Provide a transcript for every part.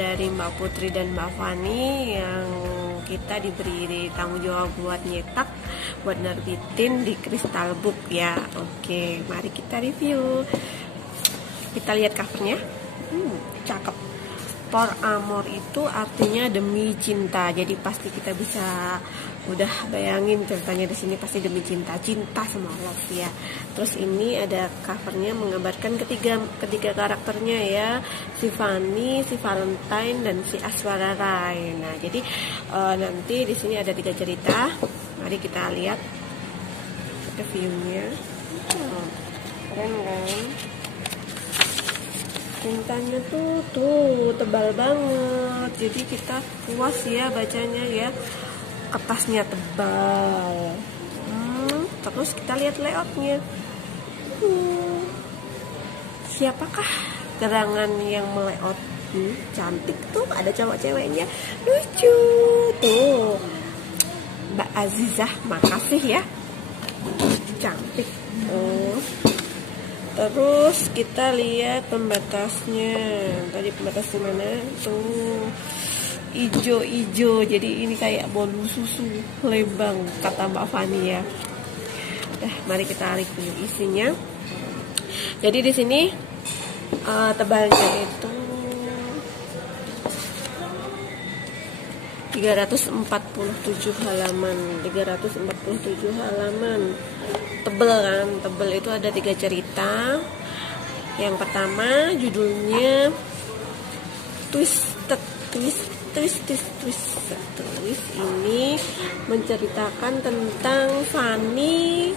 dari Mbak Putri dan Mbak Fani yang kita diberi tanggung jawab buat nyetak, buat nerbitin di Crystal Book ya. Oke, mari kita review. Kita lihat covernya. Cakep. For Amor itu artinya demi cinta. Jadi pasti kita bisa udah bayangin ceritanya di sini pasti demi cinta, cinta sama love ya. Terus ini ada covernya menggambarkan ketiga karakternya ya, si Fanny, si Valentine, dan si Aswara Rai. Nah, jadi nanti di sini ada 3 cerita. Mari kita lihat reviewnya. Keren kan? Cintanya tuh tebal banget, jadi kita puas ya bacanya ya. Kertasnya tebal. Terus kita lihat layoutnya. Siapakah gerangan yang melayout? Cantik tuh, ada cowok ceweknya, lucu tuh. Mbak Azizah, makasih ya, cantik. Terus kita lihat pembatasnya. Tadi pembatas di mana? Tuh ijo-ijo. Jadi ini kayak bolu susu lembang kata Mbak Fani ya. Mari kita review isinya. Jadi di sini tebalnya itu 347 halaman. Tebel kan? Tebel itu ada 3 cerita. Yang pertama judulnya Twisted Twist. Ini menceritakan tentang Fanny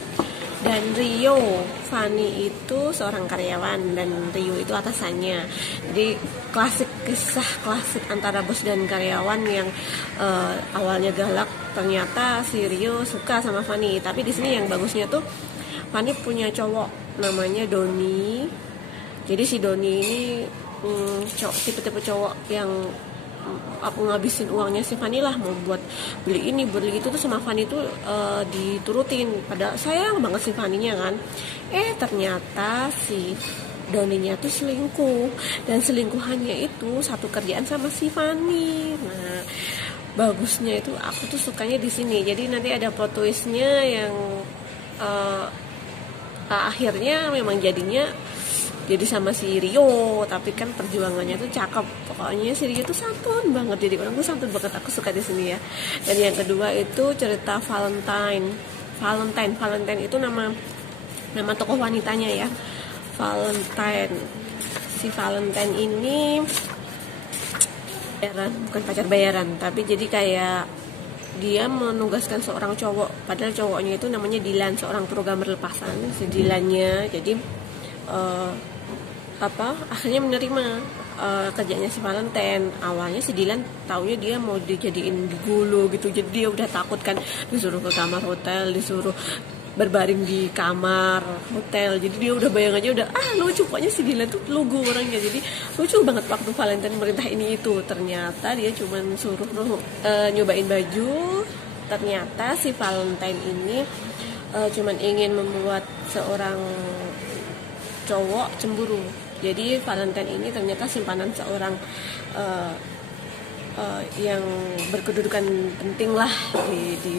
dan Rio. Fanny itu seorang karyawan dan Rio itu atasannya. Jadi kisah klasik antara bos dan karyawan yang awalnya galak, ternyata si Rio suka sama Fanny. Tapi di sini yang bagusnya tuh Fanny punya cowok namanya Doni. Jadi si Doni ini tipe-tipe cowok yang aku ngabisin uangnya si Fanny lah, mau buat beli ini beli itu tuh sama Fanny tuh diturutin. Padahal sayang banget si Fanny-nya kan. Ternyata si Doninya tuh selingkuh, dan selingkuhannya itu satu kerjaan sama si Fanny. Nah, bagusnya itu aku tuh sukanya di sini. Jadi nanti ada plot twistnya yang akhirnya memang jadinya jadi sama si Rio, tapi kan perjuangannya tuh cakep. Pokoknya si Rio tuh santun banget, jadi orang tuh santun banget. Aku suka di sini ya. Dan yang kedua itu cerita Valentine itu nama tokoh wanitanya ya, Valentine. Si Valentine ini bukan pacar bayaran, tapi jadi kayak dia menugaskan seorang cowok, padahal cowoknya itu namanya Dylan, seorang programmer lepasan. Si Dylannya jadi akhirnya menerima kerjanya si Valentine. Awalnya si Dylan taunya dia mau dijadiin gulu gitu, jadi dia udah takut kan, disuruh ke kamar hotel, disuruh berbaring di kamar hotel. Jadi dia udah bayang aja udah lucu, pokoknya si Dylan tuh lugu orangnya. Jadi lucu banget waktu Valentine merintah ini itu. Ternyata dia cuman suruh nyobain baju. Ternyata si Valentine ini cuman ingin membuat seorang cowok cemburu. Jadi Valentine ini ternyata simpanan seorang yang berkedudukan penting lah di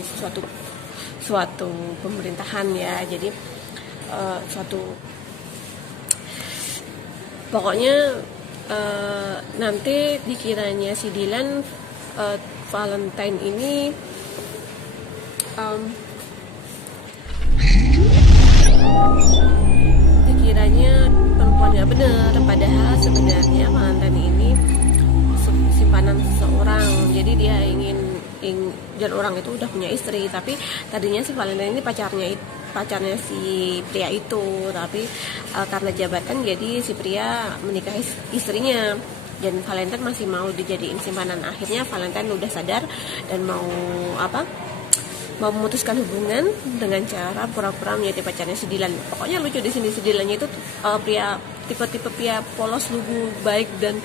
suatu pemerintahan ya. Jadi pokoknya nanti dikiranya si Dylan Valentine ini dikiranya perempuan gak bener, padahal sebenarnya Valentine ini simpanan seseorang. Jadi dia ingin dan orang itu udah punya istri, tapi tadinya si Valentine ini pacarnya si pria itu, tapi karena jabatan jadi si pria menikahi istrinya, dan Valentine masih mau dijadiin simpanan. Akhirnya Valentine udah sadar dan mau memutuskan hubungan dengan cara pura-pura menjadi pacarnya si Dylan. Pokoknya lucu di sini, si Dylannya itu tipe-tipe pria polos, lugu, baik dan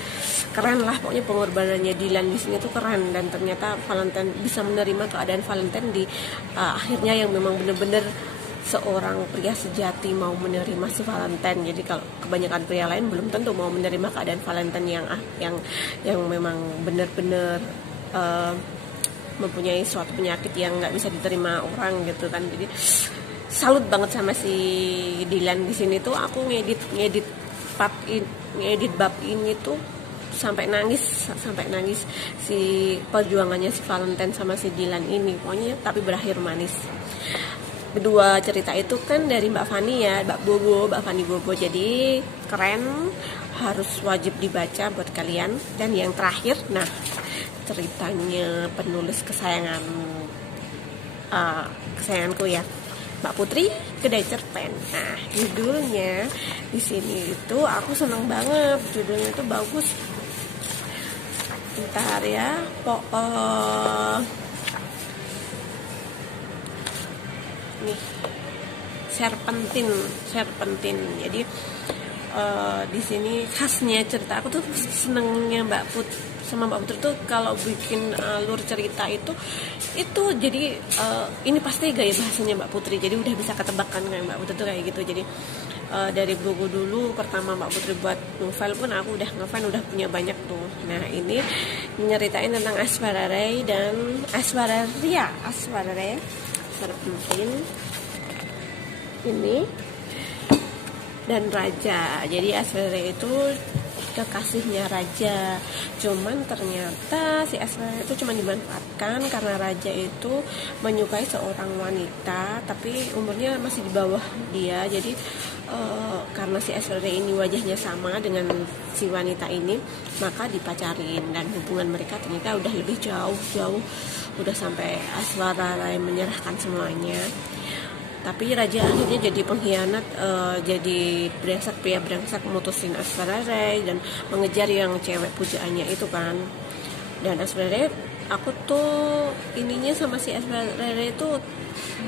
keren lah. Pokoknya pengorbanannya Dylan di sini tuh keren, dan ternyata Valentine bisa menerima keadaan Valentine di akhirnya yang memang bener-bener seorang pria sejati mau menerima si Valentine. Jadi kalau kebanyakan pria lain belum tentu mau menerima keadaan Valentine yang memang benar-benar mempunyai suatu penyakit yang nggak bisa diterima orang gitu kan. Jadi salut banget sama si Dylan di sini tuh. Aku ngedit bab ini tuh sampai nangis si perjuangannya si Valentine sama si Dylan ini, pokoknya tapi berakhir manis. Kedua cerita itu kan dari Mbak Fani ya, Mbak Fani Bobo, jadi keren, harus wajib dibaca buat kalian. Dan yang terakhir, nah ceritanya penulis kesayanganku ya, Mbak Putri Kedai Cerpen. Nah, judulnya di sini itu aku seneng banget, judulnya itu bagus. Bentar ya, nih serpentin. Jadi di sini khasnya cerita aku tuh senengnya Mbak Putri tuh kalau bikin alur cerita itu jadi ini pasti gaya bahasanya Mbak Putri, jadi udah bisa ketebakkan kayak Mbak Putri tuh kayak gitu. Jadi dari buku dulu pertama Mbak Putri buat novel pun aku udah ngefan, udah punya banyak tuh. Nah ini nyeritain tentang Aishwarya Rai serpentin ini dan Raja. Jadi Aishwarya Rai itu kekasihnya Raja, cuman ternyata si Aishwarya itu cuma dimanfaatkan karena Raja itu menyukai seorang wanita tapi umurnya masih di bawah dia. Jadi karena si Aishwarya ini wajahnya sama dengan si wanita ini, maka dipacarin dan hubungan mereka ternyata udah lebih jauh, udah sampai Aishwarya Rai menyerahkan semuanya. Tapi Raja akhirnya jadi pengkhianat, jadi pria brengsek mutusin Aishwarya Rai dan mengejar yang cewek pujaannya itu kan. Dan Aishwarya Rai, aku tuh ininya sama si Aishwarya Rai itu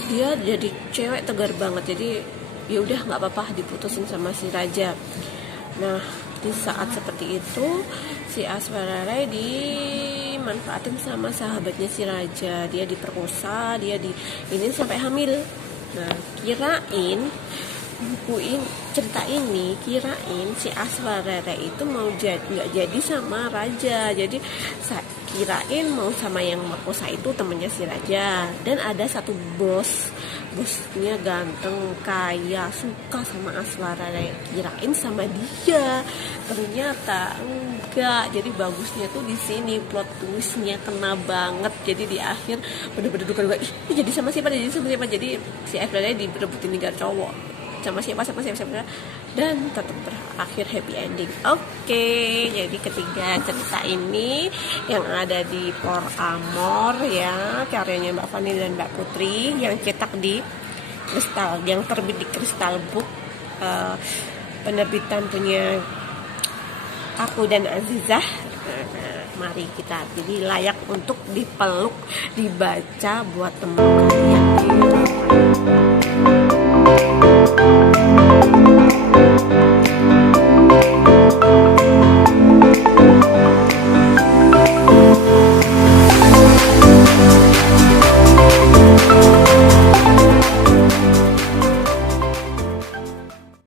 dia jadi cewek tegar banget, jadi ya udah nggak apa-apa diputusin sama si Raja. Nah di saat seperti itu si Aishwarya Rai dimanfaatin sama sahabatnya si Raja, dia diperkosa, ini sampai hamil. Nah kirain cerita ini si Aishwarya Rai itu mau nggak jadi sama Raja, jadi kirain mau sama yang merkosa itu temennya si Raja. Dan ada satu bosnya ganteng, kaya, suka sama Aishwarya Rai, kirain sama dia, ternyata enggak. Jadi bagusnya tuh di sini plot twistnya kena banget. Jadi di akhir bener-bener duka ini jadi sama siapa, jadi si Aishwarya Rai direbutin 3 cowok sama siapa dan tetap berakhir happy ending. Oke, jadi ketiga cerita ini yang ada di Por Amor ya, karyanya Mbak Fani dan Mbak Putri, yang cetak di Kristal, yang terbit di Kristal Book, penerbitan punya aku dan Azizah. Mari kita, jadi layak untuk dipeluk, dibaca buat teman kalian.